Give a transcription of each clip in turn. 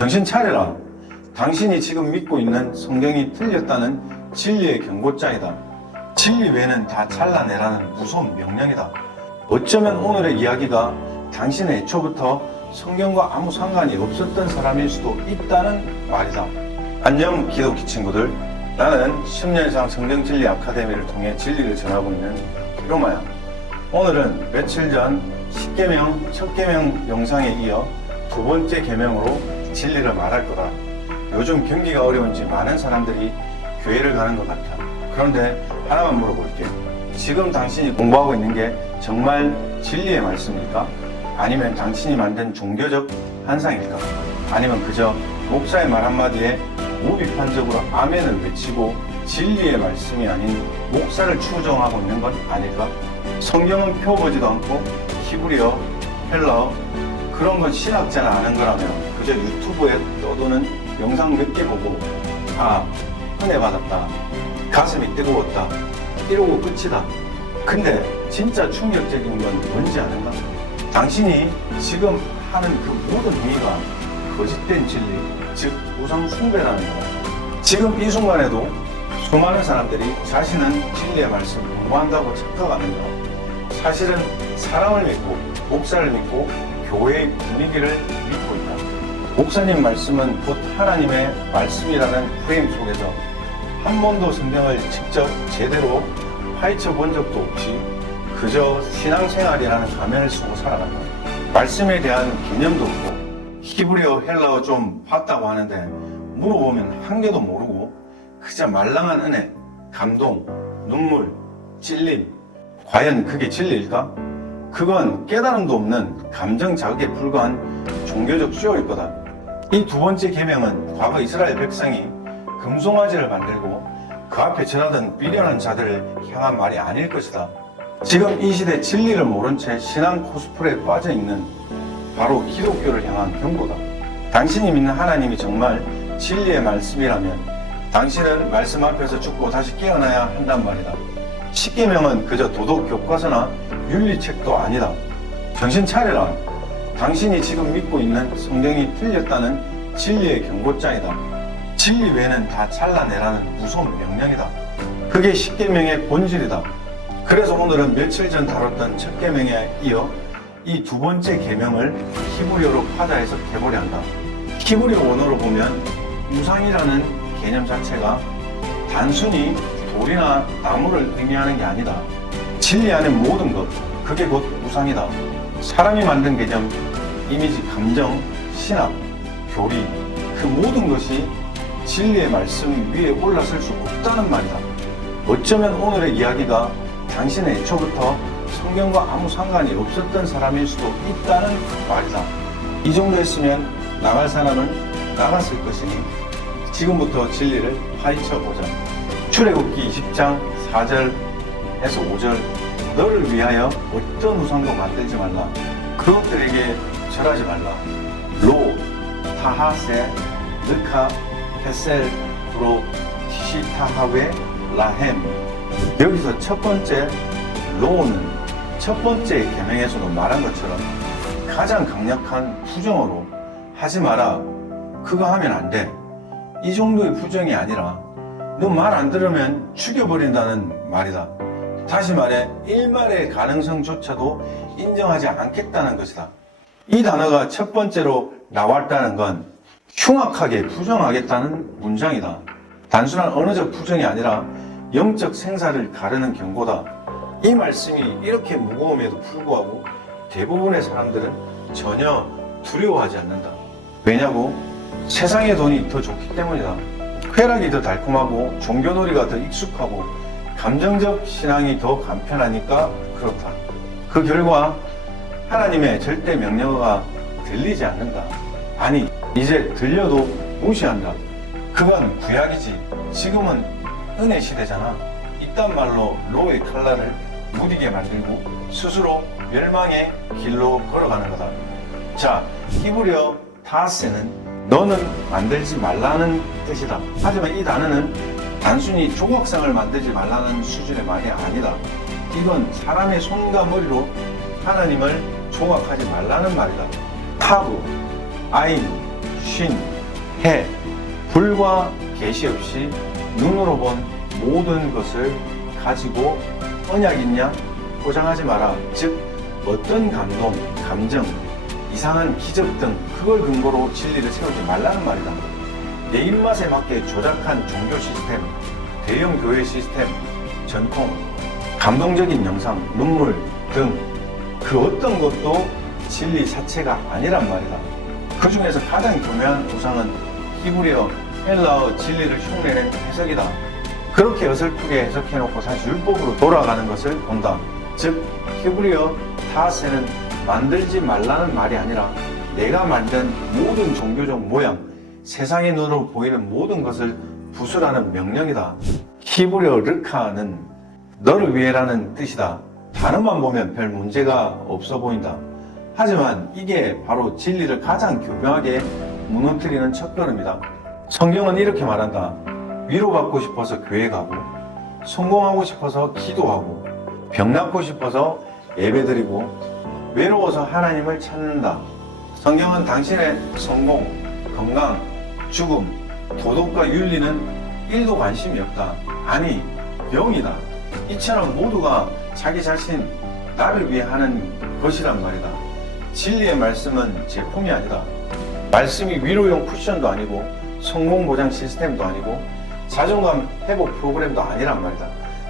정신 차려라. 당신이 지금 믿고 있는 성경이 틀렸다는 진리의 경고장이다. 진리 외에는 다 잘라내라는 무서운 명령이다. 어쩌면 오늘의 이야기가 당신의 애초부터 성경과 아무 상관이 없었던 사람일 수도 있다는 말이다. 안녕 기독교 친구들, 나는 10년 이상 성경진리 아카데미를 통해 진리를 전하고 있는 피로마야. 오늘은 며칠 전 10계명 첫 계명 영상에 이어 두 번째 계명으로 진리를 말할 거다. 요즘 경기가 어려운지 많은 사람들이 교회를 가는 것 같아. 그런데 하나만 물어볼게. 지금 당신이 공부하고 있는 게 정말 진리의 말씀입니까? 아니면 당신이 만든 종교적 환상일까? 아니면 그저 목사의 말 한마디에 무비판적으로 아멘을 외치고 진리의 말씀이 아닌 목사를 추정하고 있는 건 아닐까? 성경은 펴보지도 않고 히브리어, 헬라어 그런 건 신학자나 아는 거라면 그저 유튜브에 떠도는 영상 몇 개 보고 은혜 받았다, 가슴이 뜨거웠다 이러고 끝이다. 근데 진짜 충격적인 건 뭔지 아는가? 당신이 지금 하는 그 모든 행위가 거짓된 진리, 즉 우상 숭배라는 거야. 지금 이 순간에도 수많은 사람들이 자신은 진리의 말씀을 공부한다고 착각하는 거야. 사실은 사람을 믿고 목사를 믿고 교회의 분위기를 믿고 있다. 목사님 말씀은 곧 하나님의 말씀이라는 프레임 속에서 한 번도 성경을 직접 제대로 파헤쳐 본 적도 없이 그저 신앙생활이라는 가면을 쓰고 살아간다. 말씀에 대한 개념도 없고 히브리어, 헬라어 좀 봤다고 하는데 물어보면 한 개도 모르고 그저 말랑한 은혜, 감동, 눈물, 찔림. 과연 그게 진리일까? 그건 깨달음도 없는 감정 자극에 불과한 종교적 쇼일 거다. 이 두 번째 계명은 과거 이스라엘 백성이 금송아지를 만들고 그 앞에 절하던 미련한 자들을 향한 말이 아닐 것이다. 지금 이 시대 진리를 모른 채 신앙 코스프레에 빠져있는 바로 기독교를 향한 경고다. 당신이 믿는 하나님이 정말 진리의 말씀이라면 당신은 말씀 앞에서 죽고 다시 깨어나야 한단 말이다. 십계명은 그저 도덕 교과서나 윤리책도 아니다. 정신 차려라. 당신이 지금 믿고 있는 성경이 틀렸다는 진리의 경고장이다. 진리 외에는 다 잘라내라는 무서운 명령이다. 그게 십계명의 본질이다. 그래서 오늘은 며칠 전 다뤘던 첫 계명에 이어 이 두 번째 계명을 히브리어로 파자 해석해보려 한다. 히브리어 원어로 보면 우상이라는 개념 자체가 단순히 돌이나 나무를 의미하는 게 아니다. 진리 안의 모든 것, 그게 곧 우상이다. 사람이 만든 개념, 이미지, 감정, 신학, 교리, 그 모든 것이 진리의 말씀 위에 올라설 수 없다는 말이다. 어쩌면 오늘의 이야기가 당신의 애초부터 성경과 아무 상관이 없었던 사람일 수도 있다는 말이다. 이 정도 했으면 나갈 사람은 나갔을 것이니 지금부터 진리를 파헤쳐보자. 출애굽기 20장 4절에서 5절, 너를 위하여 어떤 우상도 만들지 말라. 그것들에게 절하지 말라. 로, 타하세, 느카, 페셀, 브로, 티시타하웨, 라헴. 여기서 첫 번째 로는 첫 번째 계명에서도 말한 것처럼 가장 강력한 부정어로 하지 마라. 그거 하면 안 돼. 이 정도의 부정이 아니라 너 말 안 들으면 죽여버린다는 말이다. 다시 말해 일말의 가능성조차도 인정하지 않겠다는 것이다. 이 단어가 첫 번째로 나왔다는 건 흉악하게 부정하겠다는 문장이다. 단순한 언어적 부정이 아니라 영적 생사를 가르는 경고다. 이 말씀이 이렇게 무거움에도 불구하고 대부분의 사람들은 전혀 두려워하지 않는다. 왜냐고? 세상의 돈이 더 좋기 때문이다. 쾌락이 더 달콤하고 종교놀이가 더 익숙하고 감정적 신앙이 더 간편하니까 그렇다. 그 결과 하나님의 절대 명령어가 들리지 않는다. 아니, 이제 들려도 무시한다. 그건 구약이지. 지금은 은혜 시대잖아. 이딴 말로 로의 칼날을 무디게 만들고 스스로 멸망의 길로 걸어가는 거다. 자, 히브리어 타세는 너는 만들지 말라는 뜻이다. 하지만 이 단어는 단순히 조각상을 만들지 말라는 수준의 말이 아니다. 이건 사람의 손과 머리로 하나님을 조각하지 말라는 말이다. 타브, 아인, 쉰, 해, 불과 계시 없이 눈으로 본 모든 것을 가지고 언약 있냐? 포장하지 마라. 즉 어떤 감동, 감정, 이상한 기적 등 그걸 근거로 진리를 세우지 말라는 말이다. 내 입맛에 맞게 조작한 종교 시스템, 대형 교회 시스템, 전통, 감동적인 영상, 눈물 등 그 어떤 것도 진리 자체가 아니란 말이다. 그 중에서 가장 교묘한 우상은 히브리어, 헬라어 진리를 흉내낸 해석이다. 그렇게 어설프게 해석해놓고 사실 율법으로 돌아가는 것을 본다. 즉 히브리어 타세는 만들지 말라는 말이 아니라 내가 만든 모든 종교적 모양, 세상의 눈으로 보이는 모든 것을 부수라는 명령이다. 히브리어 르카는 너를 위해라는 뜻이다. 단어만 보면 별 문제가 없어 보인다. 하지만 이게 바로 진리를 가장 교묘하게 무너뜨리는 첫걸음이다. 성경은 이렇게 말한다. 위로받고 싶어서 교회 가고, 성공하고 싶어서 기도하고, 병 낫고 싶어서 예배드리고, 외로워서 하나님을 찾는다. 성경은 당신의 성공, 건강, 죽음, 도덕과 윤리는 1도 관심이 없다. 아니, 병이다. 이처럼 모두가 자기 자신, 나를 위해 하는 것이란 말이다. 진리의 말씀은 제품이 아니다. 말씀이 위로용 쿠션도 아니고 성공 보장 시스템도 아니고 자존감 회복 프로그램도 아니란 말이다.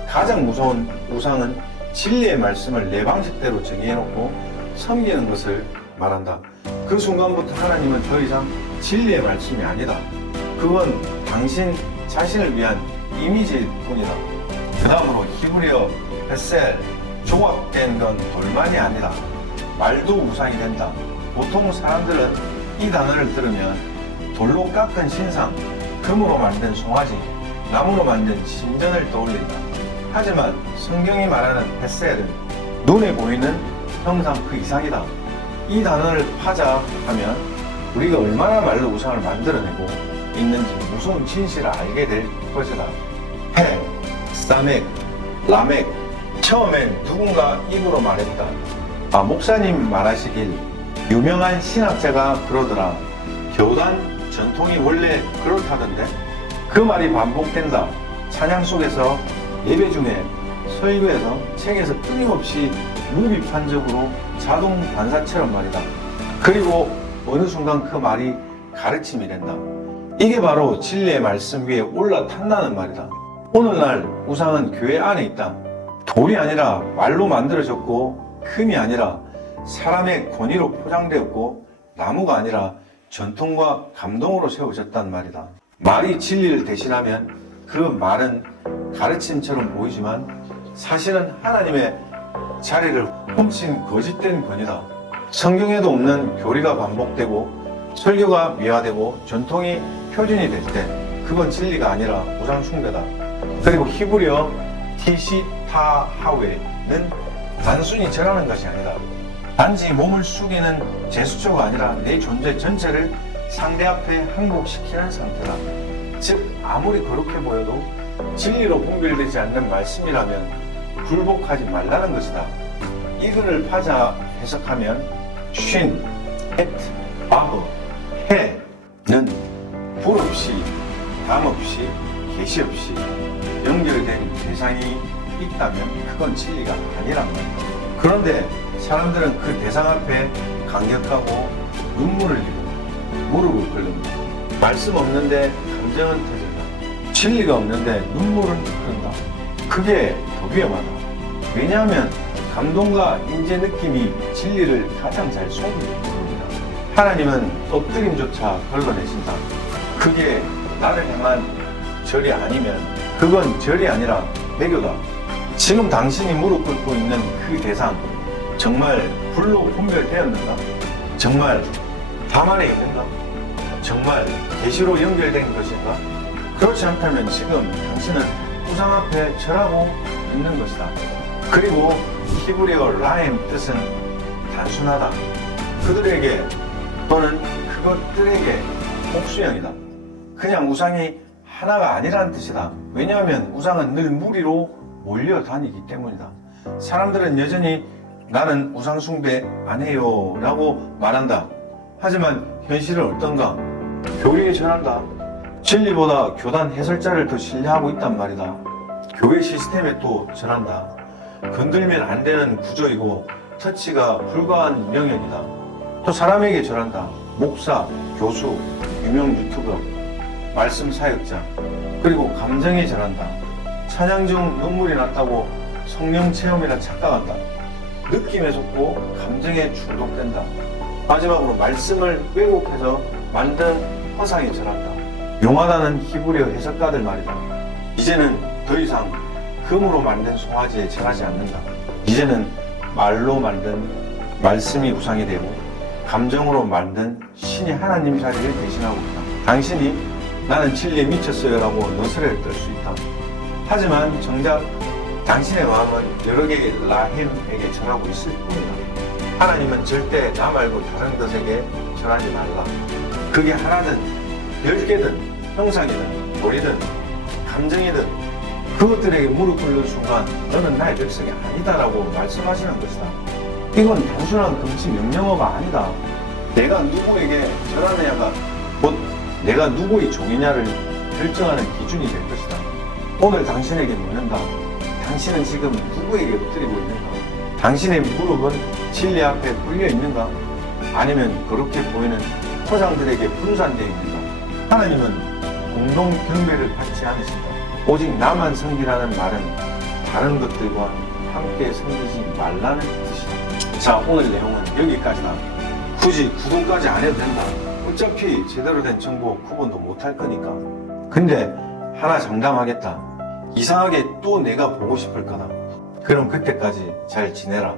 가장 무서운 우상은 진리의 말씀을 내 방식대로 정의해놓고 섬기는 것을 말한다. 그 순간부터 하나님은 더 이상 진리의 말씀이 아니다. 그건 당신 자신을 위한 이미지일 뿐이다. 그 다음으로 히브리어 베셀, 조각된 건 돌만이 아니라 말도 우상이 된다. 보통 사람들은 이 단어를 들으면 돌로 깎은 신상, 금으로 만든 송아지, 나무로 만든 신전을 떠올린다. 하지만 성경이 말하는 베셀은 눈에 보이는 형상 그 이상이다. 이 단어를 파자 하면 우리가 얼마나 말로 우상을 만들어내고 있는지 무서운 진실을 알게 될 것이다. 해, 사멕, 라멕, 처음엔 누군가 입으로 말했다. 목사님 말하시길 유명한 신학자가 그러더라. 교단 전통이 원래 그렇다던데. 그 말이 반복된다. 찬양 속에서, 예배 중에, 설교에서, 책에서 끊임없이 무비판적으로 자동 반사처럼 말이다. 그리고 어느 순간 그 말이 가르침이 된다. 이게 바로 진리의 말씀 위에 올라탄다는 말이다. 오늘날 우상은 교회 안에 있다. 돌이 아니라 말로 만들어졌고, 금이 아니라 사람의 권위로 포장되었고, 나무가 아니라 전통과 감동으로 세워졌단 말이다. 말이 진리를 대신하면 그 말은 가르침처럼 보이지만 사실은 하나님의 자리를 훔친 거짓된 권위다. 성경에도 없는 교리가 반복되고 설교가 미화되고 전통이 표준이 될 때 그건 진리가 아니라 우상 숭배다. 그리고 히브리어 티시타하웨는 단순히 절하는 것이 아니다. 단지 몸을 숙이는 제스처가 아니라 내 존재 전체를 상대 앞에 항복시키는 상태다. 즉 아무리 그렇게 보여도 진리로 분별되지 않는 말씀이라면 굴복하지 말라는 것이다. 이 글을 파자 해석하면 쉰, 엣, 바브, 해는 불 없이, 담 없이, 계시 없이 연결된 대상이 있다면 그건 진리가 아니란 말이다. 그런데 사람들은 그 대상 앞에 강격하고 눈물을 흘리고 무릎을 꿇는다. 말씀 없는데 감정은 터진다. 진리가 없는데 눈물은 흐른다. 그게 더 위험하다. 왜냐하면 감동과 인재 느낌이 진리를 가장 잘 속이기 때문이다. 하나님은 엎드림조차 걸러내신다. 그게 나를 향한 절이 아니면 그건 절이 아니라 배교다. 지금 당신이 무릎 꿇고 있는 그 대상 정말 불로 분별되었는가? 정말 담 안에 있는가? 정말 계시로 연결된 것인가? 그렇지 않다면 지금 당신은 우상 앞에 절하고 있는 것이다. 그리고 히브리어 라임 뜻은 단순하다. 그들에게 또는 그것들에게 복수형이다. 그냥 우상이 하나가 아니라는 뜻이다. 왜냐하면 우상은 늘 무리로 몰려다니기 때문이다. 사람들은 여전히 나는 우상 숭배 안 해요 라고 말한다. 하지만 현실은 어떤가? 교리에 전한다. 진리보다 교단 해설자를 더 신뢰하고 있단 말이다. 교회 시스템에 또 전한다. 건들면 안 되는 구조이고 터치가 불가한 영역이다. 또 사람에게 전한다. 목사, 교수, 유명 유튜버, 말씀 사역자, 그리고 감정에 전한다. 찬양 중 눈물이 났다고 성령 체험이라 착각한다. 느낌에 속고 감정에 중독된다. 마지막으로 말씀을 왜곡해서 만든 허상에 전한다. 용하다는 히브리어 해석가들 말이다. 이제는 더 이상 금으로 만든 송아지에 절하지 않는다. 이제는 말로 만든 말씀이 우상이 되고 감정으로 만든 신이 하나님 자리를 대신하고 있다. 당신이 나는 진리에 미쳤어요 라고 너스레를 떨 수 있다. 하지만 정작 당신의 마음은 여러 개의 라햄에게 절하고 있을 뿐이다. 하나님은 절대 나 말고 다른 것에게 절하지 말라. 그게 하나든 10개든 형상이든 머리든 감정이든 그것들에게 무릎 꿇는 순간 너는 나의 백성이 아니다라고 말씀하시는 것이다. 이건 단순한 금치 명령어가 아니다. 내가 누구에게 절하느냐가 곧 내가 누구의 종이냐를 결정하는 기준이 될 것이다. 오늘 당신에게 묻는다. 당신은 지금 누구에게 엎드리고 있는가? 당신의 무릎은 진리 앞에 꿇려 있는가? 아니면 그렇게 보이는 허상들에게 분산되어 있는가? 하나님은 공동 경배를 받지 않으신다. 오직 나만 섬기라는 말은 다른 것들과 함께 섬기지 말라는 뜻이다. 자, 오늘 내용은 여기까지다. 굳이 구분까지 안 해도 된다. 어차피 제대로 된 정보 구분도 못할 거니까. 근데 하나 장담하겠다. 이상하게 또 내가 보고 싶을 거다. 그럼 그때까지 잘 지내라.